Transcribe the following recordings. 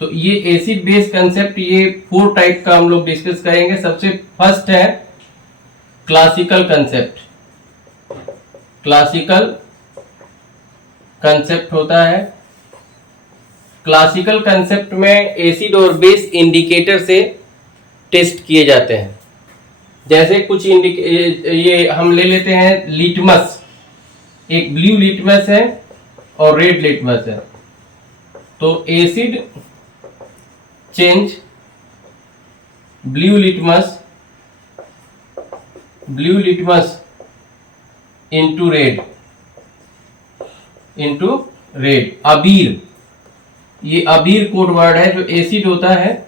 तो ये acid base concept, ये 4 टाइप का हम लोग डिस्कस करेंगे। सबसे फर्स्ट है क्लासिकल कंसेप्ट। क्लासिकल कंसेप्ट होता है, क्लासिकल कंसेप्ट में एसिड और बेस इंडिकेटर से टेस्ट किए जाते हैं। जैसे कुछ ये हम ले लेते हैं लिटमस, एक ब्लू लिटमस है और रेड लिटमस है। तो acid change blue litmus into red अबीर, ये अबीर कोड वर्ड है। जो एसिड होता है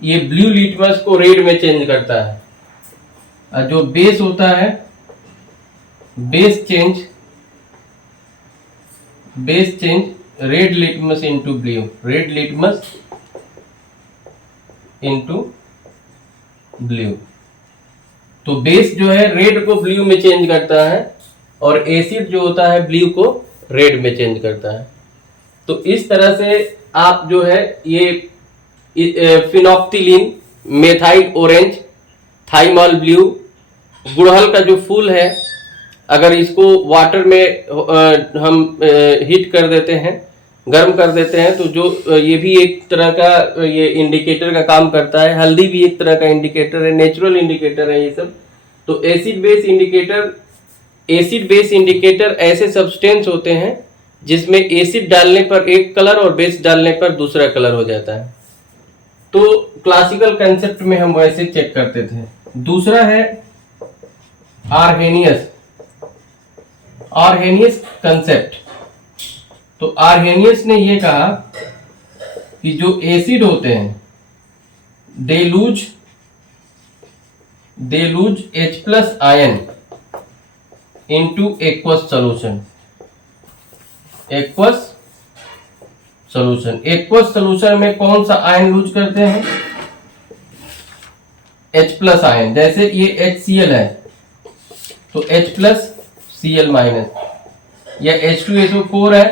ये ब्लू लिटमस को रेड में चेंज करता है, और जो बेस होता है base change red litmus into blue, red litmus into blue. तो बेस जो है रेड को ब्लू में चेंज करता है और एसिड जो होता है ब्लू को रेड में चेंज करता है। तो इस तरह से आप जो है ये phenolphthalein, methyl orange, thymol blue, गुड़हल का जो फूल है, अगर इसको वाटर में हम हीट कर देते हैं, गर्म कर देते हैं, तो जो ये भी एक तरह का ये इंडिकेटर का काम करता है। हल्दी भी एक तरह का इंडिकेटर है, नेचुरल इंडिकेटर है ये सब। तो एसिड बेस इंडिकेटर ऐसे सब्सटेंस होते हैं जिसमें एसिड डालने पर एक कलर और बेस डालने पर दूसरा कलर हो जाता है। तो क्लासिकल कंसेप्ट में हम वैसे चेक करते थे। दूसरा है आर्हेनियस कंसेप्ट। तो आर्हेनियस ने ये कहा कि जो एसिड होते हैं they lose H plus ion into aqueous solution. Aqueous solution में कौन सा आयन लूज करते हैं? H plus ion. जैसे ये HCl है तो H प्लस Cl माइनस, या H2SO4 है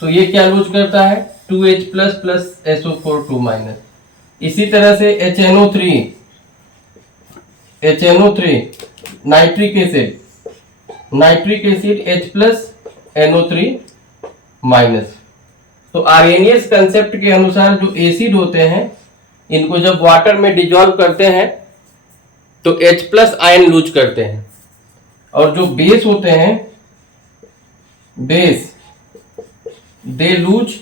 तो ये क्या लूज करता है? 2H plus plus SO4 2 minus. इसी तरह से HNO3 nitric acid H plus NO3 minus. तो आर्हेनियस कंसेप्ट के अनुसार जो एसिड होते हैं इनको जब वाटर में डिजॉल्व करते हैं तो H प्लस आयन लूज करते हैं, और जो बेस होते हैं base they lose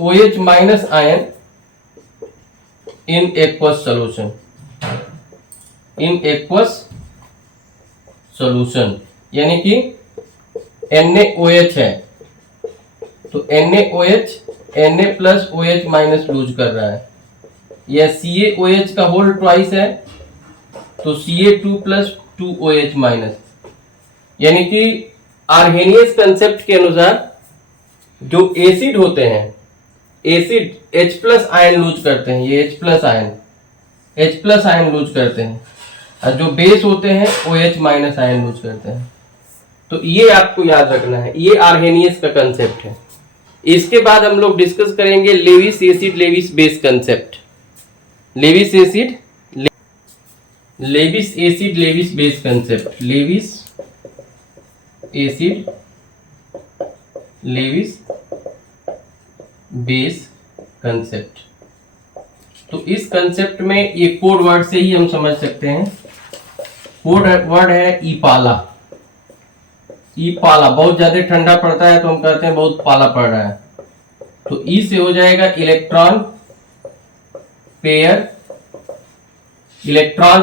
OH minus ion in aqueous solution. यानी कि NaOH है तो NaOH Na plus OH minus lose कर रहा है, या CaOH का होल ट्वाइस है तो Ca2 प्लस 2OH माइनस। यानी कि आर्हेनियस कंसेप्ट के अनुसार जो एसिड होते हैं, acid H plus ion lose करते हैं, ये H प्लस आयन लूज करते हैं, और जो बेस होते हैं OH माइनस आयन लूज करते हैं। तो ये आपको याद रखना है, ये आर्हेनियस का कंसेप्ट है। इसके बाद हम लोग डिस्कस करेंगे Lewis acid Lewis base concept. Lewis acid Lewis base concept. Lewis acid Lewis base concept. तो इस कंसेप्ट में ये कोड वर्ड से ही हम समझ सकते हैं। कोड वर्ड है ईपाला। बहुत ज्यादा ठंडा पड़ता है तो हम कहते हैं बहुत पाला पड़ रहा है। तो ई से हो जाएगा electron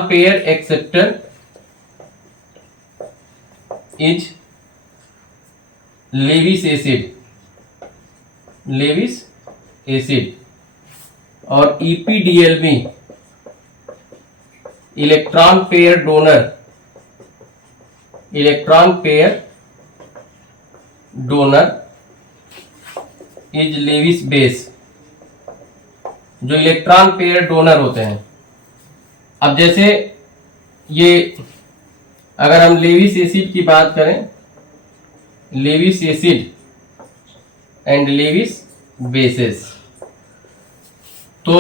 pair acceptor is Lewis acid, और EPDLB electron pair donor is Lewis base. जो इलेक्ट्रॉन पेयर डोनर होते हैं, अब जैसे ये अगर हम लेविस एसिड की बात करें, Lewis acid and Lewis bases. तो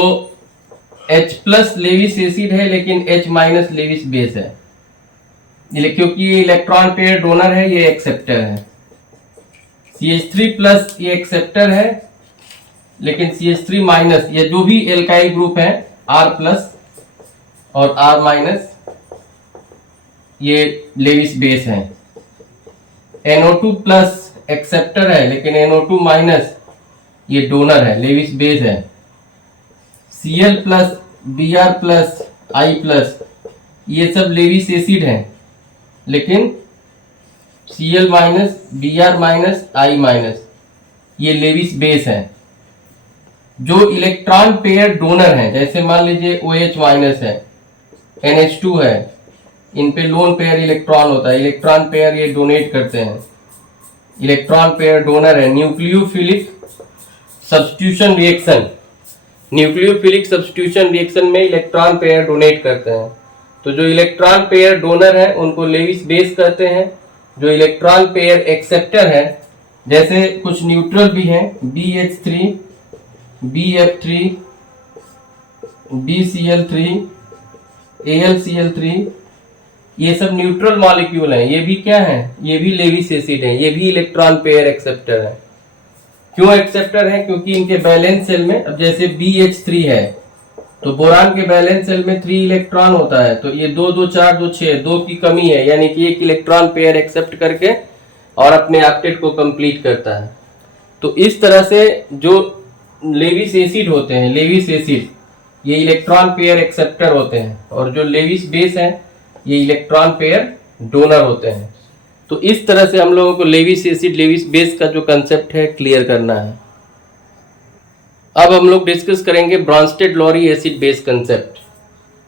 H प्लस लेविस एसिड है लेकिन H माइनस लेविस बेस है, क्योंकि ये इलेक्ट्रॉन पेयर डोनर है, ये एक्सेप्टर है। CH3 प्लस ये एक्सेप्टर है लेकिन CH3 माइनस, ये जो भी एल्काइल ग्रुप है R प्लस और R माइनस ये लेविस बेस है। NO2 प्लस एक्सेप्टर है लेकिन NO2 माइनस ये डोनर है, लेविस बेस है। Cl plus Br plus I plus ये सब लेविस एसिड है लेकिन Cl minus Br minus I minus ये लेविस बेस है। जो इलेक्ट्रॉन पेयर डोनर है, जैसे मान लीजिए OH माइनस है, NH2 है, इन पे लोन पेयर इलेक्ट्रॉन होता है, इलेक्ट्रॉन पेयर ये डोनेट करते हैं, इलेक्ट्रॉन पेयर डोनर है। Nucleophilic substitution reaction, nucleophilic substitution reaction में इलेक्ट्रॉन पेयर डोनेट करते हैं। तो जो इलेक्ट्रॉन पेयर डोनर है उनको लेविस बेस कहते हैं। जो इलेक्ट्रॉन पेयर एक्सेप्टर है, जैसे कुछ न्यूट्रल भी हैं, BH3, BF3, BCl3, AlCl3, ये सब न्यूट्रल मॉलिक्यूल हैं। ये भी क्या है? ये भी लेविस एसिड है, ये भी इलेक्ट्रॉन पेयर एक्सेप्टर है। क्यों एक्सेप्टर है? क्योंकि इनके बैलेंस सेल में, अब जैसे BH3 है तो बोरान के बैलेंस सेल में 3 इलेक्ट्रॉन होता है, तो ये 2 2 4 2 6, 2 की कमी है, यानी कि एक इलेक्ट्रॉन पेयर एक्सेप्ट करके और अपने ऑक्टेट को कंप्लीट करता है। तो इस तरह से जो लेविस एसिड होते हैं, लेविस एसिड ये इलेक्ट्रॉन पेयर एक्सेप्टर होते हैं, और जो लेविस बेस है ये इलेक्ट्रॉन पेयर डोनर होते हैं। तो इस तरह से हम लोगों को लेविस एसिड, लेविस बेस का जो कंसेप्ट है क्लियर करना है। अब हम लोग डिस्कस करेंगे ब्रॉन्स्टेड-लॉरी एसिड बेस कंसेप्ट।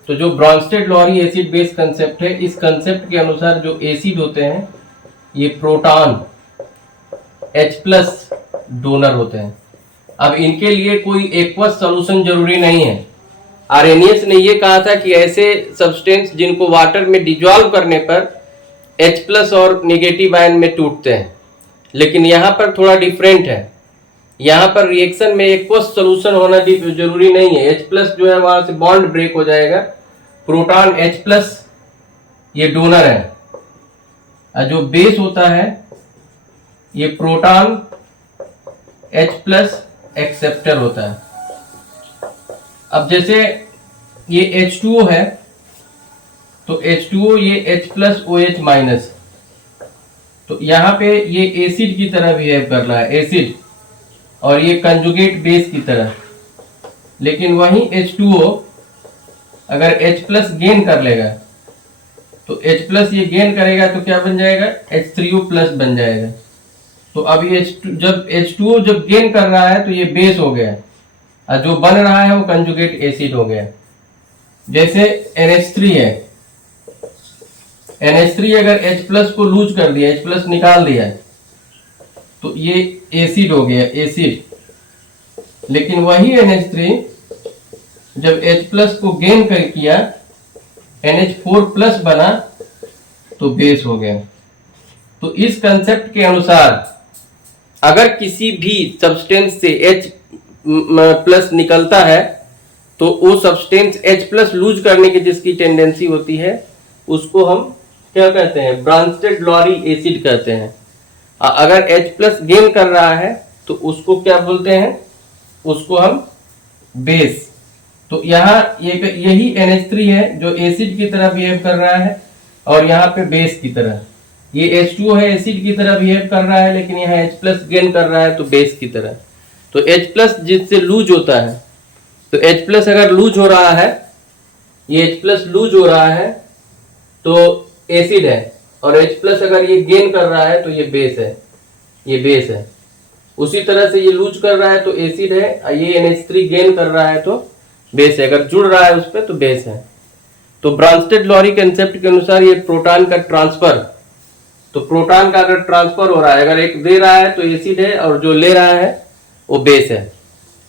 तो जो ब्रॉन्स्टेड-लॉरी एसिड बेस कंसेप्ट है, इस कंसेप्ट के अनुसार जो एसिड होते हैं ये प्रोटॉन H प्लस डोनर होते हैं। अब इनके लिए कोई एक्वस सॉल्यूशन जरूरी नहीं है। आर्हेनियस ने ये कहा था कि ऐसे सब्सटेंस जिनको वाटर में डिजॉल्व करने पर H प्लस और नेगेटिव आयन में टूटते हैं, लेकिन यहाँ पर थोड़ा डिफरेंट है। यहाँ पर रिएक्शन में एक्वस सॉल्यूशन होना जरूरी नहीं है। H प्लस जो है वहां से बॉन्ड ब्रेक हो जाएगा, प्रोटॉन H प्लस ये डोनर है, और जो बेस होता है ये प्रोटॉन H प्लस एक्सेप्टर होता है। अब जैसे ये H2O है तो H2O ये H प्लस OH माइनस, तो यहाँ पे ये एसिड की तरह बिहेव कर रहा है, एसिड, और ये कंजुगेट बेस की तरह। लेकिन वही H2O अगर H प्लस गेन कर लेगा तो H प्लस ये गेन करेगा तो क्या बन जाएगा? H3O प्लस बन जाएगा। तो अब ये H2O जब गेन कर रहा है तो ये बेस हो गया, और जो बन रहा है वो कंजुगेट एसिड हो गया। जैसे NH3 है, NH3 अगर H प्लस को लूज कर दिया, H प्लस निकाल दिया तो ये एसिड हो गया, एसिड। लेकिन वही NH3 जब H प्लस को गेन कर किया, NH4 प्लस बना तो बेस हो गया। तो इस कंसेप्ट के अनुसार अगर किसी भी सब्सटेंस से H प्लस निकलता है तो वो सब्सटेंस H प्लस लूज करने की जिसकी टेंडेंसी होती है उसको हम क्या कहते हैं? ब्रॉन्स्टेड-लॉरी एसिड कहते हैं। अगर H प्लस गेन कर रहा है तो उसको क्या बोलते हैं? उसको हम बेस। तो यहाँ यही NH3 है जो एसिड की तरह बिहेव कर रहा है, और यहाँ पे बेस की तरह। ये H2O है, एसिड की तरह बिहेव कर रहा है, लेकिन यहाँ H प्लस गेन कर रहा है तो बेस की तरह। तो H प्लस जिससे लूज होता है, तो H प्लस अगर लूज हो रहा है, ये H प्लस लूज हो रहा है तो एसिड है, और H प्लस अगर ये गेन कर रहा है तो ये बेस है, ये बेस है। उसी तरह से ये लूज कर रहा है तो एसिड है, ये NH3 गेन कर रहा है तो बेस है, अगर जुड़ रहा है उस पर तो बेस है। तो ब्रॉन्स्टेड-लॉरी कंसेप्ट के अनुसार ये प्रोटॉन का ट्रांसफर, तो प्रोटॉन का अगर ट्रांसफर हो रहा है, अगर एक दे रहा है तो एसिड है, और जो ले रहा है वो बेस है।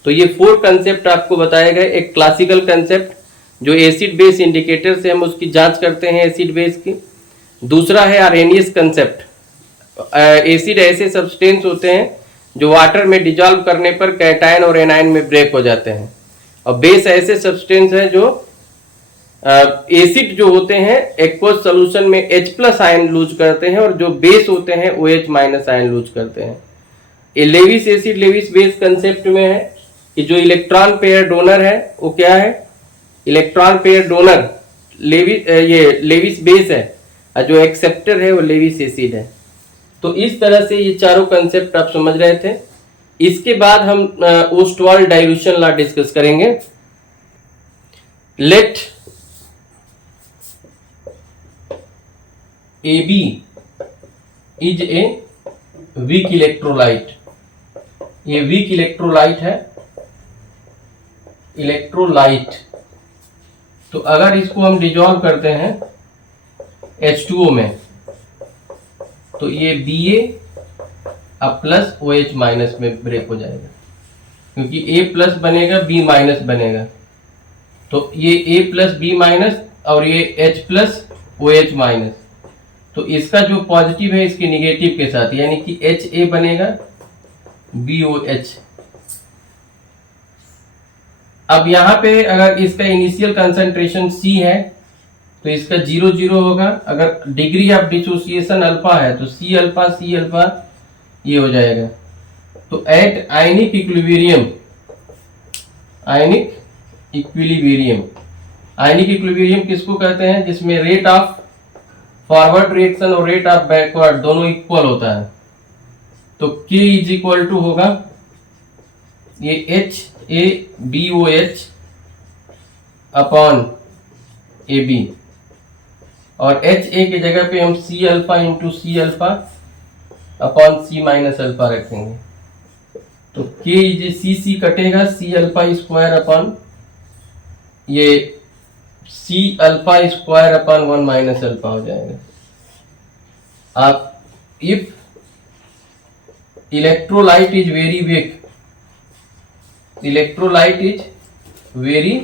तो ये 4 कंसेप्ट आपको बताए गए। एक क्लासिकल कंसेप्ट जो एसिड बेस इंडिकेटर से हम उसकी जांच करते हैं एसिड बेस की। दूसरा है आर्हेनियस कंसेप्ट। एसिड ऐसे सब्सटेंस होते हैं जो वाटर में डिजॉल्व करने पर कैटायन और एनायन में ब्रेक हो जाते हैं। और बेस ऐसे सब्सटेंस है जो एसिड जो होते हैं एक्वस सोल्यूशन में H+ आयन लूज करते हैं, और जो बेस होते हैं OH- आयन लूज करते हैं। ये Lewis acid Lewis base concept में है कि जो इलेक्ट्रॉन पेयर डोनर है वो क्या है, इलेक्ट्रॉन पेयर डोनर ये लेविस बेस है, और जो एक्सेप्टर है वो लेविस एसिड है। तो इस तरह से ये चारों कंसेप्ट आप समझ रहे थे। इसके बाद हम ओस्टवाल्ड डाइल्यूशन लॉ डिस्कस करेंगे। Let AB is a weak electrolyte. ये वीक इलेक्ट्रोलाइट है, इलेक्ट्रोलाइट। तो अगर इसको हम डिजॉल्व करते हैं H2O में, तो ये Ba प्लस OH- में ब्रेक हो जाएगा, क्योंकि A+ बनेगा B- बनेगा। तो ये A+ B- और ये H+ OH-। तो इसका जो पॉजिटिव है इसके निगेटिव के साथ, यानी कि Ha बनेगा BOH। अब यहां पे अगर इसका इनिशियल कंसंट्रेशन C है तो इसका 0 होगा। अगर डिग्री ऑफ डिसोसिएशन अल्फा है तो C अल्फा ये हो जाएगा। तो at ionic equilibrium, ionic equilibrium किसको कहते हैं, जिसमें रेट ऑफ फॉरवर्ड रिएक्शन और रेट ऑफ बैकवर्ड दोनों इक्वल होता है। तो K इज इक्वल टू होगा ये HaBOH अपॉन AB, और Ha की जगह पे हम C alpha into C alpha upon C- alpha रखेंगे। तो K इज C कटेगा, C अल्फा स्क्वायर अपॉन ये C alpha square upon 1- alpha हो जाएगा। आप if electrolyte is very weak, electrolyte is very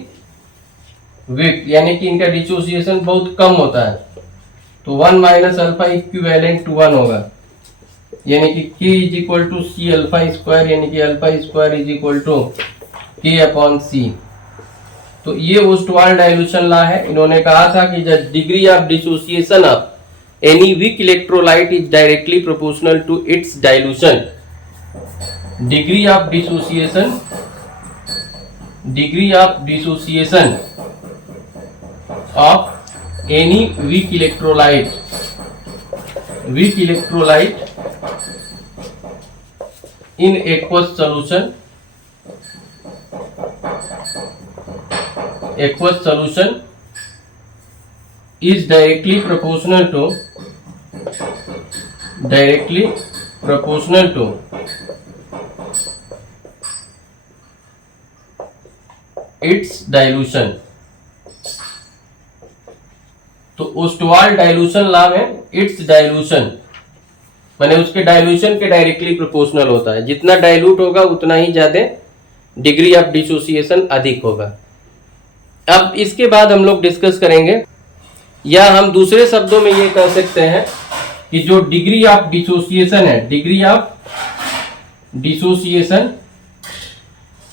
weak यानी कि इनका डिसोसिएशन बहुत कम होता है, तो 1- अल्फा इक्विवेलेंट टू 1 होगा, यानी कि K is equal to C alpha square, यानी कि alpha square is equal to K upon C। तो ये ओस्टवाल्ड डाइल्यूशन लॉ है। इन्होंने कहा था कि the degree of dissociation of any weak electrolyte is directly proportional to its dilution. Degree of dissociation of any weak electrolyte in aqueous solution is directly proportional to its dilution। तो Ostwald dilution law में it's dilution माने उसके dilution के directly proportional होता है। जितना dilute होगा उतना ही ज्यादा डिग्री ऑफ डिसोसिएशन अधिक होगा। अब इसके बाद हम लोग डिस्कस करेंगे, या हम दूसरे शब्दों में ये कह सकते हैं कि जो डिग्री ऑफ डिसोसिएशन है, डिग्री ऑफ डिसोसिएशन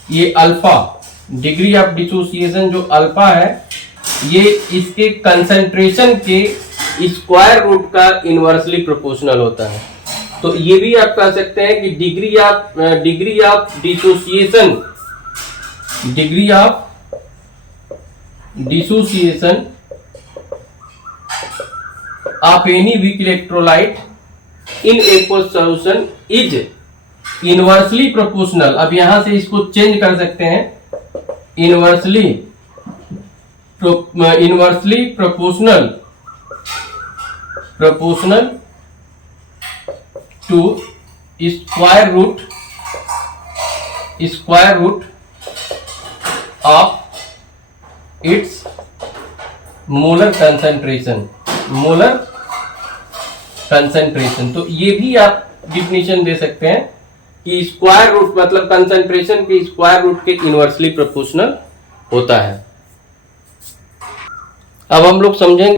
ये अल्फा, डिग्री ऑफ डिसोसिएशन जो अल्फा है ये इसके कंसंट्रेशन के स्क्वायर रूट का इनवर्सली प्रोपोर्शनल होता है। तो ये भी आप कह सकते हैं कि degree of dissociation of any weak electrolyte in aqueous solution is inversely proportional. अब यहां से इसको चेंज कर सकते हैं, inversely proportional to square root of its molar concentration. तो ये भी आप डिफिनेशन दे सकते हैं कि स्क्वायर रूट मतलब कंसंट्रेशन के स्क्वायर रूट के इनवर्सली प्रोपोर्शनल होता है। अब हम लोग समझेंगे